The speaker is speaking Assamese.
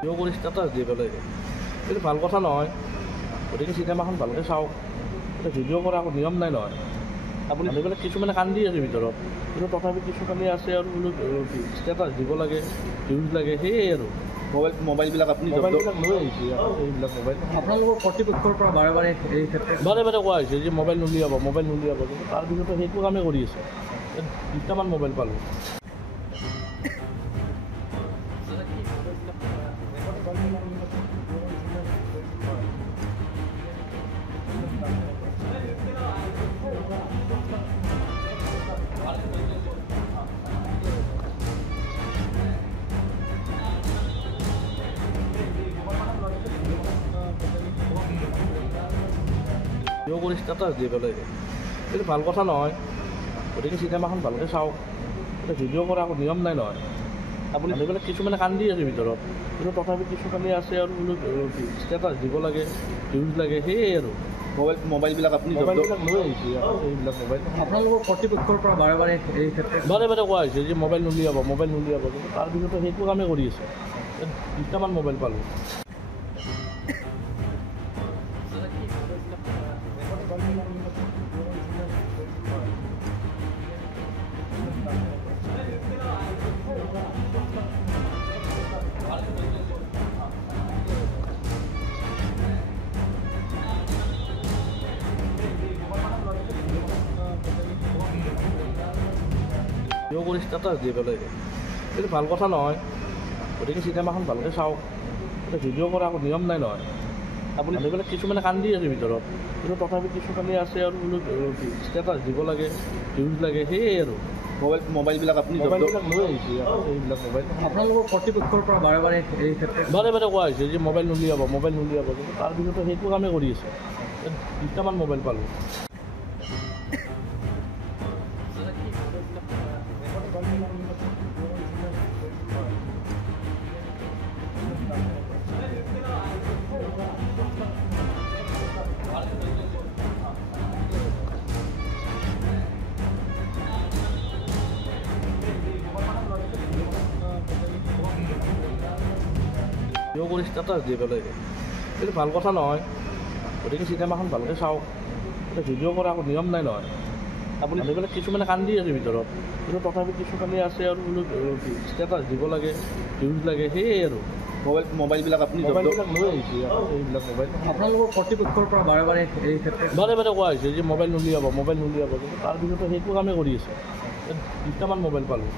ভিডিঅ' কৰি ষ্টেটাছ দি পেলাই এইটো ভাল কথা নহয়। গতিকে চিনেমাখন ভালকৈ চাওক। এতিয়া ভিডিঅ' কৰা একো নিয়ম নাই নহয়। আপুনি ভাবি পেলাই কিছুমানে কান্দি আছে ভিতৰত, কিন্তু তথাপি কিছুমানে আছে আৰু বোলো ষ্টেটাছ দিব লাগে, ভিউজ লাগে, সেয়ে আৰু মোবাইলবিলাক আপুনি মোবাইলবিলাক লৈ আহিছে। এইবিলাক মোবাইল আপোনালোকৰ কৰ্তৃপক্ষৰ পৰা বাৰে বাৰে এই ক্ষেত্ৰত বাৰে কোৱা হৈছে যে মোবাইল নুলিয়াব, কিন্তু তাৰপিছতো সেইটো কামেই কৰি আছে। দুটামান মোবাইল পালোঁ। ভিডিঅ' কৰি ষ্টেটাছ দি পেলাই এইটো ভাল কথা নহয়। গতিকে চিনেমাখন ভালকৈ চাওক। এতিয়া ভিডিঅ' কৰা একো নিয়ম নাই নহয়। আপুনি ভাবি পেলাই কিছুমানে কান্দি আছে ভিতৰত, কিন্তু তথাপি কিছুমানে আছে আৰু বোলো ষ্টেটাছ দিব লাগে, ভিউজ লাগে, সেয়ে আৰু মোবাইলবিলাক আপুনি মোবাইলবিলাক লৈ আহিছে। এইবিলাক মোবাইল আপোনালোকৰ কৰ্তৃপক্ষৰ পৰা বাৰে বাৰে এই ক্ষেত্ৰত বাৰে কোৱা হৈছে যে মোবাইল নুলিয়াব, কিন্তু তাৰপিছতো সেইটো কামেই কৰি আছে। দুটামান মোবাইল পালোঁ। ভিডিঅ' কৰি ষ্টেটাছ দি পেলাই এইটো ভাল কথা নহয়। গতিকে চিনেমাখন ভালকৈ চাওক। এতিয়া ভিডিঅ' কৰা একো নিয়ম নাই নহয়। আপুনি ভাবি পেলাই কিছুমানে কান্দি আছে ভিতৰত, কিন্তু তথাপি কিছুমানে আছে আৰু বোলো ষ্টেটাছ দিব লাগে, ভিউজ লাগে, সেয়ে আৰু মোবাইলবিলাক আপুনি মোবাইলবিলাক লৈ আহিছে। এইবিলাক মোবাইল আপোনালোকৰ কৰ্তৃপক্ষৰ পৰা বাৰে বাৰে এই ক্ষেত্ৰত বাৰে কোৱা হৈছে যে মোবাইল নুলিয়াব, কিন্তু তাৰপিছতো সেইটো কামেই কৰি আছে। দুটামান মোবাইল পালোঁ। ভিডিঅ' কৰি ষ্টেটাছ দি পেলাই এইটো ভাল কথা নহয়। গতিকে চিনেমাখন ভালকৈ চাওক। এতিয়া ভিডিঅ' কৰা একো নিয়ম নাই নহয়। আপুনি ভাবি পেলাই কিছুমানে কান্দি আছে ভিতৰত, কিন্তু তথাপি কিছুমানে আছে আৰু বোলো ষ্টেটাছ দিব লাগে, ভিউজ লাগে, সেয়ে আৰু মোবাইলবিলাক আপুনি মোবাইলবিলাক লৈ আহিছে। এইবিলাক মোবাইল আপোনালোকৰ কৰ্তৃপক্ষৰ পৰা বাৰে বাৰে এই ক্ষেত্ৰত বাৰে কোৱা হৈছে যে মোবাইল নুলিয়াব, কিন্তু তাৰপিছতো সেইটো কামেই কৰি আছে। দুটামান মোবাইল পালোঁ।